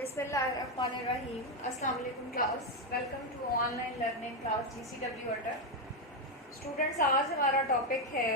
बिस्मिल्लाहिर्रहमानिर्रहीम। अस्सलाम वालेकुम class, welcome to online learning class GCW अटर। स्टूडेंट्स, आज हमारा टॉपिक है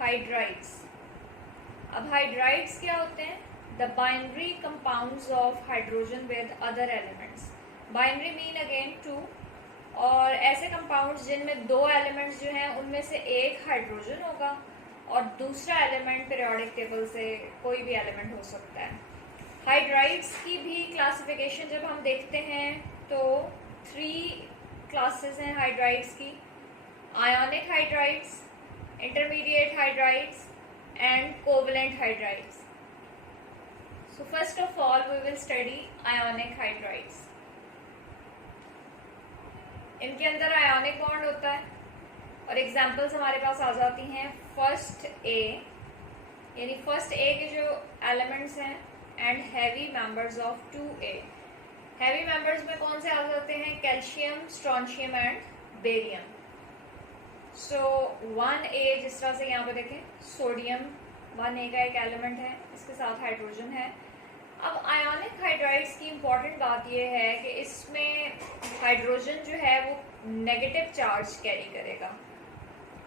हाइड्राइड्स। अब हाइड्राइड्स क्या होते हैं? The binary compounds of hydrogen with other elements. Binary mean again two, और ऐसे कंपाउंड्स जिनमें दो एलिमेंट्स जो हैं उनमें से एक हाइड्रोजन होगा और दूसरा एलिमेंट पीरियोडिक टेबल से कोई भी एलिमेंट हो सकता है। हाइड्राइड्स की भी क्लासिफिकेशन जब हम देखते हैं तो 3 क्लासेस हैं हाइड्राइड्स की: ionic hydrides, intermediate hydrides and covalent hydrides. So first of all we will study ionic hydrides. इनके अंदर आयोनिक बॉन्ड होता है और एग्जांपल्स हमारे पास आ जाती हैं फर्स्ट ए, यानी फर्स्ट ए के जो एलिमेंट्स हैं and heavy members of 2A। Heavy members में कौन से आ जाते हैं? Calcium, strontium and barium. So 1A, जिस तरह से यहाँ पे देखें, सोडियम 1A का एक एलिमेंट है, इसके साथ हाइड्रोजन है। अब आयोनिक हाइड्राइड्स की इम्पॉर्टेंट बात यह है कि इसमें हाइड्रोजन जो है वो नेगेटिव चार्ज कैरी करेगा,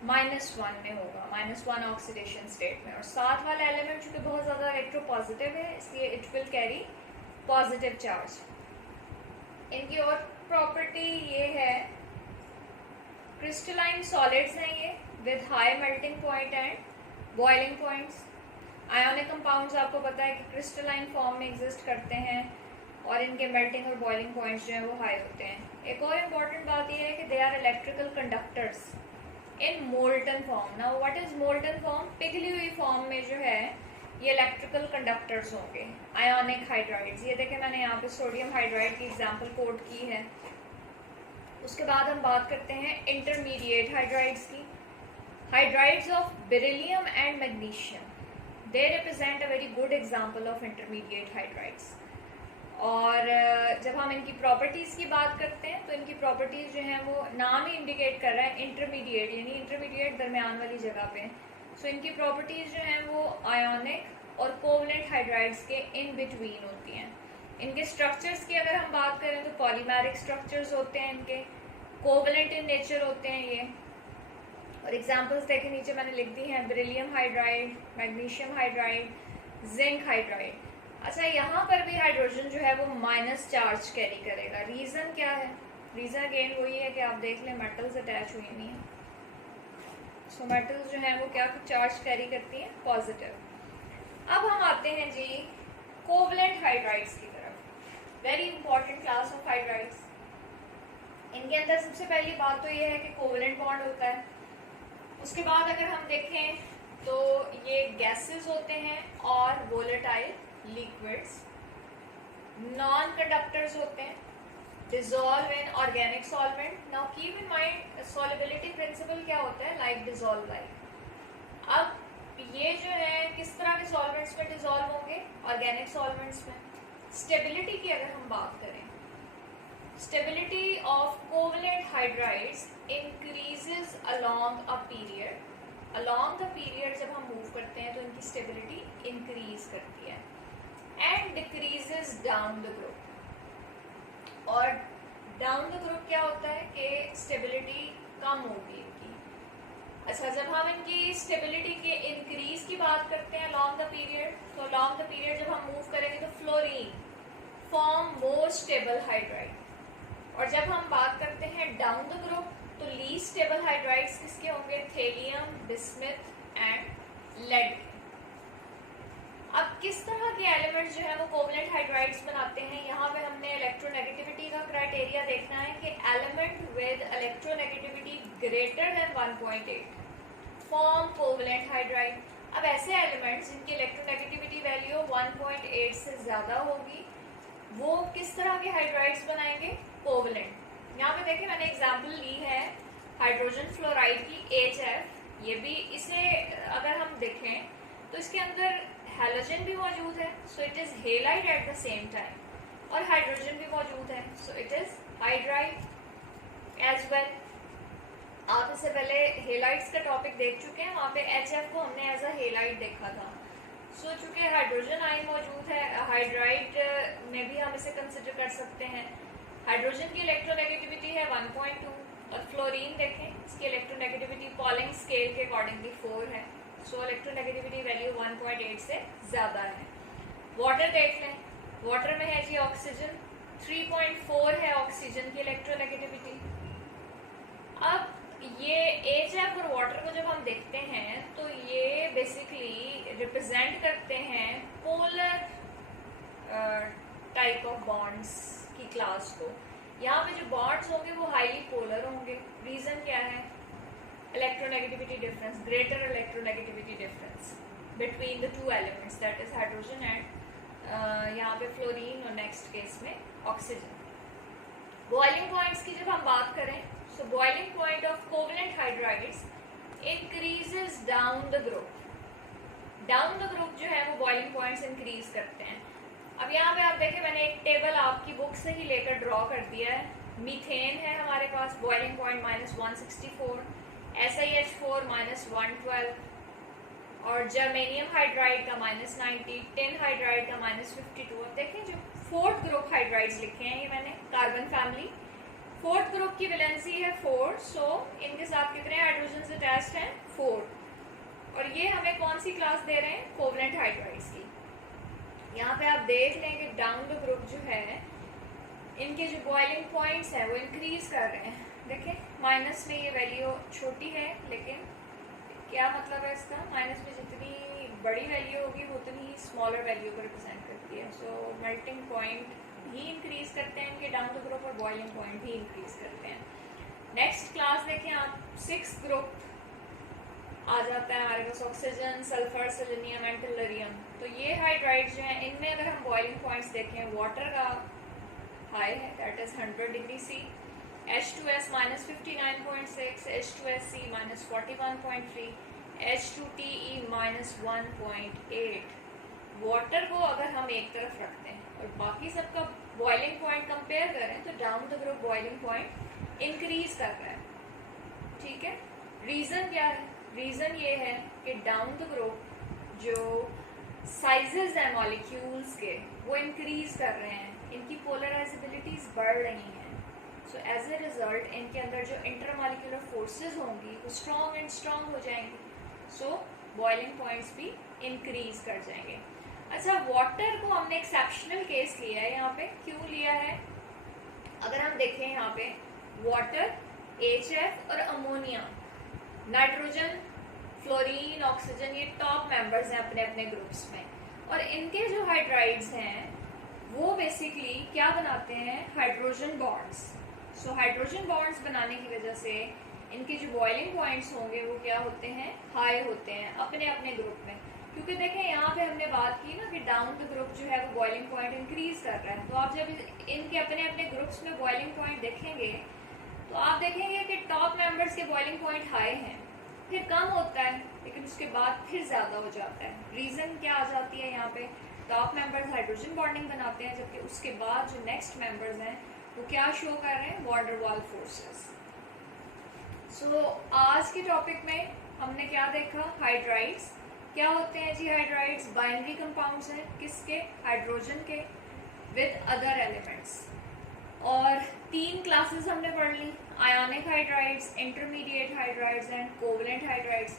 -1 में होगा, -1 ऑक्सीडेशन स्टेट में, और साथ वाला एलिमेंट चूंकि बहुत ज़्यादा इलेक्ट्रोपॉजिटिव है इसलिए it will carry positive charge. इनकी और प्रॉपर्टी ये है, क्रिस्टलाइन सॉलिड्स हैं ये with high melting point and boiling points. Ionic compounds आपको पता है कि क्रिस्टलाइन फॉर्म में एग्जिस्ट करते हैं और इनके मेल्टिंग और बॉइलिंग पॉइंट्स जो हैं वो हाई होते हैं। एक और इम्पॉर्टेंट बात यह है कि they are electrical conductors in molten form. Now what is molten form? पिघली हुई फॉर्म में जो है ये इलेक्ट्रिकल कंडक्टर्स होंगे आयोनिक हाइड्राइड्स। ये देखें, मैंने यहाँ पे सोडियम हाइड्राइड की एग्जांपल कोट की है। उसके बाद हम बात करते हैं इंटरमीडिएट हाइड्राइड्स की। Hydrides of beryllium and magnesium, they represent a very good example of intermediate hydrides. और जब हम इनकी प्रॉपर्टीज़ की बात करते हैं तो इनकी प्रॉपर्टीज़ जो हैं वो नाम ही इंडिकेट कर रहा है इंटरमीडिएट, यानी इंटरमीडिएट दरमियान वाली जगह पे। सो इनकी प्रॉपर्टीज़ जो हैं वो आयोनिक और कोवलेंट हाइड्राइड्स के इन बिटवीन होती हैं। इनके स्ट्रक्चर्स की अगर हम बात करें तो पॉलीमेरिक स्ट्रक्चर्स होते हैं इनके, कोवलेंट इन नेचर होते हैं ये। और एग्जाम्पल्स देखें, नीचे मैंने लिख दी हैं: beryllium hydride, magnesium hydride, zinc hydride. अच्छा, यहाँ पर भी हाइड्रोजन जो है वो माइनस चार्ज कैरी करेगा। रीज़न क्या है? रीज़न अगेन वही है कि आप देख लें मेटल्स अटैच हुई नहीं है। सो मेटल्स जो हैं वो क्या चार्ज कैरी करती हैं? पॉजिटिव। अब हम आते हैं जी कोवलेंट हाइड्राइड्स की तरफ। Very important class of hydrides. इनके अंदर सबसे पहली बात तो ये है कि कोवलेंट बॉन्ड होता है। उसके बाद अगर हम देखें तो ये गैसेस होते हैं और वोलेटाइल लिक्विड्स। नॉन कंडक्टर्स होते हैं, dissolve in organic solvent. Now keep in mind solubility principle क्या होता है? Like dissolve like. अब ये जो है किस तरह के सॉल्वेंट्स में डिसॉल्व होंगे? ऑर्गेनिक सॉल्वेंट्स में। स्टेबिलिटी की अगर हम बात करें, stability of covalent hydrides increases along a period. Along the period जब हम मूव करते हैं तो इनकी स्टेबिलिटी इंक्रीज करती है and decreases down the group. और डाउन द ग्रुप क्या होता है कि स्टेबिलिटी कम होगी इनकी। अच्छा, जब हम इनकी स्टेबिलिटी के इंक्रीज की बात करते हैं अलोंग द पीरियड, तो अलोंग द पीरियड जब हम मूव करेंगे तो fluorine form more stable hydride. और जब हम बात करते हैं डाउन द ग्रुप तो लीस्ट स्टेबल हाइड्राइड्स किसके होंगे? Thallium, bismuth and lead. अब किस तरह के एलिमेंट्स जो है वो कोवलेंट हाइड्राइड्स बनाते हैं? यहाँ पे हमने इलेक्ट्रोनेगेटिविटी का क्राइटेरिया देखना है कि element with electronegativity greater than 1.8 form covalent hydride. अब ऐसे एलिमेंट्स जिनकी इलेक्ट्रोनेगेटिविटी वैल्यू 1.8 से ज़्यादा होगी वो किस तरह के हाइड्राइड्स बनाएंगे? कोवलेंट। यहाँ पे देखिए, मैंने एग्जाम्पल ली है हाइड्रोजन फ्लोराइड की, HF। ये भी, इसे अगर हम देखें तो इसके अंदर हैलोजन भी मौजूद है, so it is halide at the same time, और हाइड्रोजन भी मौजूद है, so it is hydride as well. आप इससे पहले हेलाइड्स का टॉपिक देख चुके हैं, वहाँ पे HF को हमने एज अ हेलाइड देखा था। सो चूंकि हाइड्रोजन आयन मौजूद है, हाइड्राइड में भी हम इसे कंसिडर कर सकते हैं। हाइड्रोजन की इलेक्ट्रोनेगेटिविटी है 1.2 और फ्लोरीन देखें, इसकी इलेक्ट्रोनेगेटिविटी पॉलिंग स्केल के अकॉर्डिंगली 4 है। सो इलेक्ट्रोनेगेटिविटी वैल्यू 1.8 से ज़्यादा है। वाटर देख लें, वाटर में है जी ऑक्सीजन, 3.4 है ऑक्सीजन की इलेक्ट्रोनेगेटिविटी। अब ये HF और वाटर को जब हम देखते हैं तो ये बेसिकली रिप्रेजेंट करते हैं पोलर टाइप ऑफ बॉन्ड्स की क्लास को। यहाँ पे जो बॉन्ड्स होंगे वो हाईली पोलर होंगे। रीजन क्या है? Electronegativity difference, greater electronegativity difference between the two elements, that is hydrogen and यहाँ पे फ्लोरीन और नेक्स्ट केस में ऑक्सीजन। बॉइलिंग पॉइंट्स की जब हम बात करें, सो boiling point of covalent hydrides increases down the group. Down the group जो है वो बॉइलिंग पॉइंट्स इंक्रीज करते हैं। अब यहाँ पे आप देखें, मैंने एक टेबल आपकी बुक से ही लेकर ड्रॉ कर दिया है। मीथेन है हमारे पास, बॉइलिंग पॉइंट -164, SiH4 -112 और जर्मेनियम हाइड्राइड का -90, टिन हाइड्राइड का -52। अब देखें जो फोर्थ ग्रुप हाइड्राइड्स लिखे हैं ये मैंने, कार्बन फैमिली, फोर्थ ग्रुप की वैलेंसी है 4, सो इनके साथ कितने हाइड्रोजन अटैच्ड हैं? 4। और ये हमें कौन सी क्लास दे रहे हैं? कोवलेंट हाइड्राइड्स की। यहाँ पे आप देख लें कि डाउन द ग्रुप जो है इनके जो बॉइलिंग पॉइंट्स हैं वो इंक्रीज कर रहे हैं। देखें माइनस में ये वैल्यू छोटी है, लेकिन क्या मतलब है इसका? माइनस में जितनी बड़ी वैल्यू होगी वो उतनी ही स्मॉलर वैल्यू को रिप्रेजेंट करती है। सो मेल्टिंग पॉइंट भी इंक्रीज करते हैं इनके डाउन द ग्रुप और बॉइलिंग पॉइंट भी इंक्रीज करते हैं। नेक्स्ट क्लास देखें आप, 6 ग्रुप आ जाता है हमारे पास, oxygen, sulphur, selenium and tellurium. तो ये हाइड्राइड्स जो हैं इनमें अगर हम बॉइलिंग पॉइंट्स देखें, वाटर का हाई है, that is 100 degree C, H2S -59.6, H2SC -41.3, H2TE -1.8। Water को अगर हम एक तरफ रखते हैं और बाकी सबका बॉइलिंग पॉइंट कंपेयर करें तो down the group boiling point increase कर रहा है। ठीक है, रीजन क्या है? रीजन ये है कि डाउन द ग्रुप जो साइजेस हैं मॉलिक्यूल्स के वो इंक्रीज कर रहे हैं, इनकी पोलराइजेबिलिटीज बढ़ रही हैं। सो एज ए रिजल्ट इनके अंदर जो इंटरमॉलिक्यूलर फोर्सेस होंगी वो स्ट्रॉन्ग एंड स्ट्रॉन्ग हो जाएंगी। सो बॉइलिंग पॉइंट्स भी इंक्रीज कर जाएंगे। अच्छा, वाटर को हमने एक्सेप्शनल केस लिया है यहाँ पे। क्यों लिया है? अगर हम देखें यहाँ पे वाटर, HF और अमोनिया, नाइट्रोजन, फ्लोरीन, ऑक्सीजन, ये टॉप मेंबर्स हैं अपने अपने ग्रुप्स में। और इनके जो हाइड्राइड्स हैं वो बेसिकली क्या बनाते हैं? Hydrogen bonds. So hydrogen bonds बनाने की वजह से इनके जो बॉइलिंग पॉइंट्स होंगे वो क्या होते हैं? हाई होते हैं अपने अपने ग्रुप में। क्योंकि देखें यहाँ पे हमने बात की ना कि डाउन द ग्रुप जो है वो बॉइलिंग पॉइंट इंक्रीज कर रहा है। तो आप जब इनके अपने अपने ग्रुप्स में बॉइलिंग पॉइंट देखेंगे तो आप देखेंगे कि टॉप मेंबर्स के बॉइलिंग पॉइंट हाई हैं, फिर कम होता है, लेकिन उसके बाद फिर ज़्यादा हो जाता है। रीज़न क्या आ जाती है यहाँ पे? टॉप मेंबर्स हाइड्रोजन बॉन्डिंग बनाते हैं, जबकि उसके बाद जो नेक्स्ट मेंबर्स हैं वो क्या शो कर रहे हैं? Van der Waals forces. So आज के टॉपिक में हमने क्या देखा? हाइड्राइड्स क्या होते हैं जी? हाइड्राइड्स बाइनरी कंपाउंड्स हैं, किसके? हाइड्रोजन के विद अदर एलिमेंट्स। और 3 क्लासेस हमने पढ़ ली, ionic hydrides, intermediate hydrides and covalent hydrides.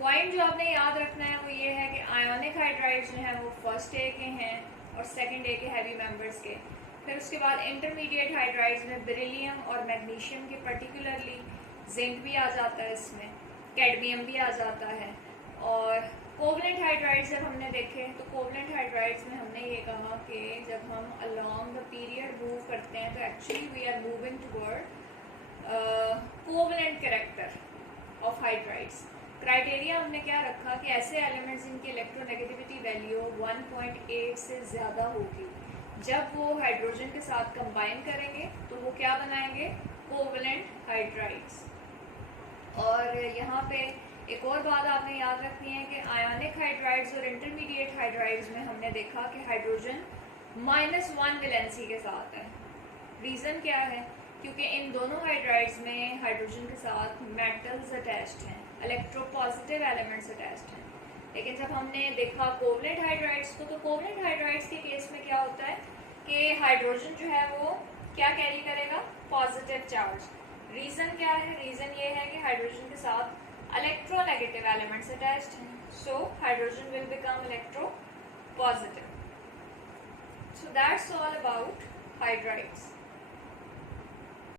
Point जो आपने याद रखना है वो ये है कि आयोनिक हाइड्राइड्स जो हैं वो फर्स्ट ए के हैं और सेकंड ए के हैवी मेंबर्स के। फिर उसके बाद इंटरमीडिएट हाइड्राइड्स में बेरिलियम और मैग्नीशियम के, पर्टिकुलरली जिंक भी आ जाता है इसमें, कैडमियम भी आ जाता है। और कोवलेंट हाइड्राइड्स जब हमने देखे तो कोवलेंट हाइड्राइड्स में हमने ये कहा कि जब हम अलोंग द पीरियड मूव करते हैं तो actually we are moving toward covalent character of hydrides. Criteria हमने क्या रखा कि ऐसे एलिमेंट्स जिनकी इलेक्ट्रोनेगेटिविटी वैल्यू 1.8 से ज़्यादा होगी, जब वो हाइड्रोजन के साथ कंबाइन करेंगे तो वो क्या बनाएंगे? Covalent hydrides. और यहाँ पे एक और बात आपने याद रखनी है कि आयोनिक हाइड्राइड्स और इंटरमीडिएट हाइड्राइड्स में हमने देखा कि हाइड्रोजन -1 वैलेंसी के साथ है। रीज़न क्या है? क्योंकि इन दोनों हाइड्राइड्स में हाइड्रोजन के साथ मेटल्स अटैच्ड हैं, इलेक्ट्रोपॉजिटिव एलिमेंट्स अटैच्ड हैं। लेकिन जब हमने देखा कोवलेंट हाइड्राइड्स को, तो कोवलेंट हाइड्राइड्स के केस में क्या होता है कि हाइड्रोजन जो है वो क्या कैरी करेगा, पॉजिटिव चार्ज। रीजन क्या है, रीजन ये है कि हाइड्रोजन के साथ इलेक्ट्रोनेगेटिव एलिमेंट्स अटैच्ड हैं, so hydrogen will become electro positive. So that's all about hydrides.